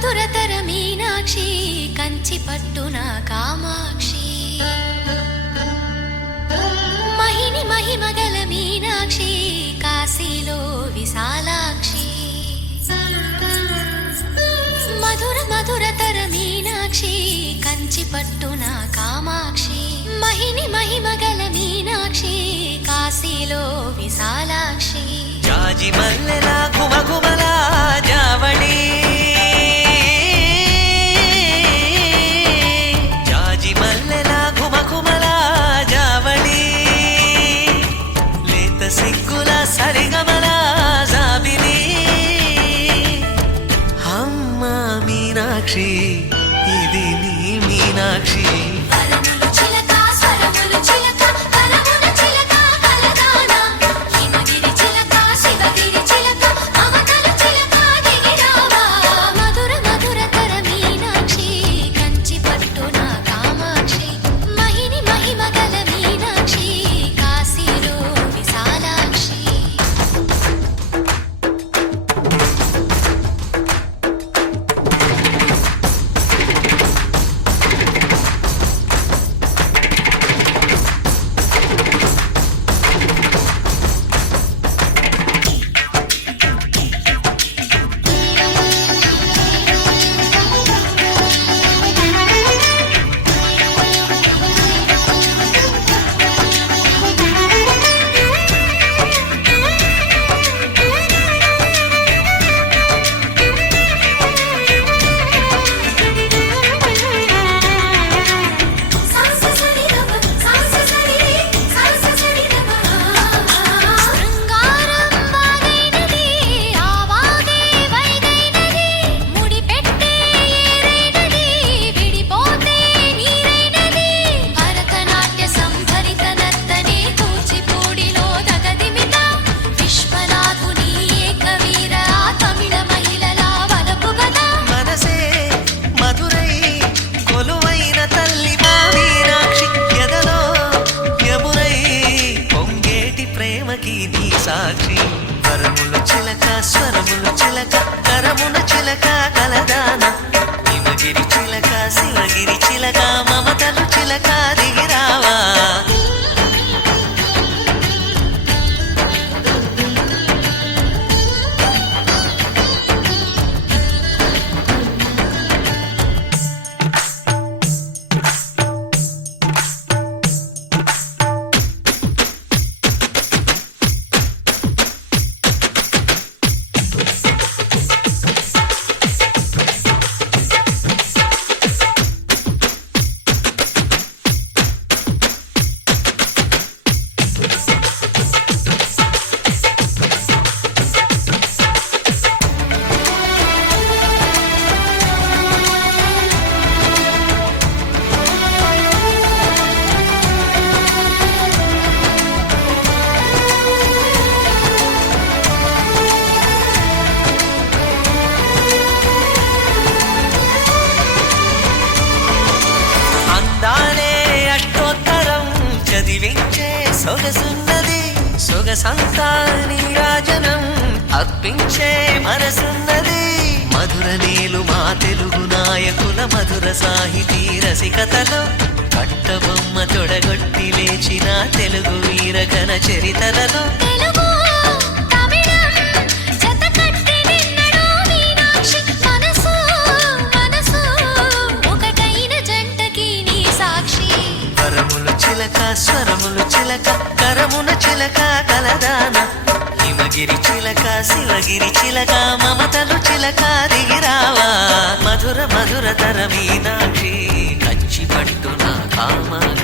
మధురతర మీనాక్షి కంచి పట్టున కామాక్షి మహిని మహిమగల మీనాక్షి కాశీలో విశాలాక్షి మధుర మధురతర మీనాక్షి కంచి పట్టున కామాక్షి మహిని మహిమగల మీనాక్షి కాశీలో విశాలాక్షి జాజి మల్లెల ఘుమఘుమల జావళి జాజి మల్లెల ఘుమఘుమల జావళి లేత సిగ్గుల సరిగమల జాబిలి అమ్మ మీనాక్షి ఇది నీ మీనాక్షి సాక్షి వరముల చిలక స్వరముల చిలక కరమున చిలక కలదాన హిమగిరి చిలక శివగిరి చిలక మమతలు చిలక దిగిరావా సొగసున్నది సొగసంతా నీరాజనం అర్పించే మనసున్నది మధుర నీలు మా తెలుగు నాయకుల మధుర సాహితీ రసికతలో కట్టబొమ్మ తొడగొట్టి లేచిన తెలుగు వీరగణ చరితలలో స్వరములు చిలక కరమున చిలక కలదాన హిమగిరి చిలక శివగిరి చిలక మమతలు చిలక దిగిరావా మధుర మధుర తర మీనాక్షి కంచి పట్టున కామాక్షి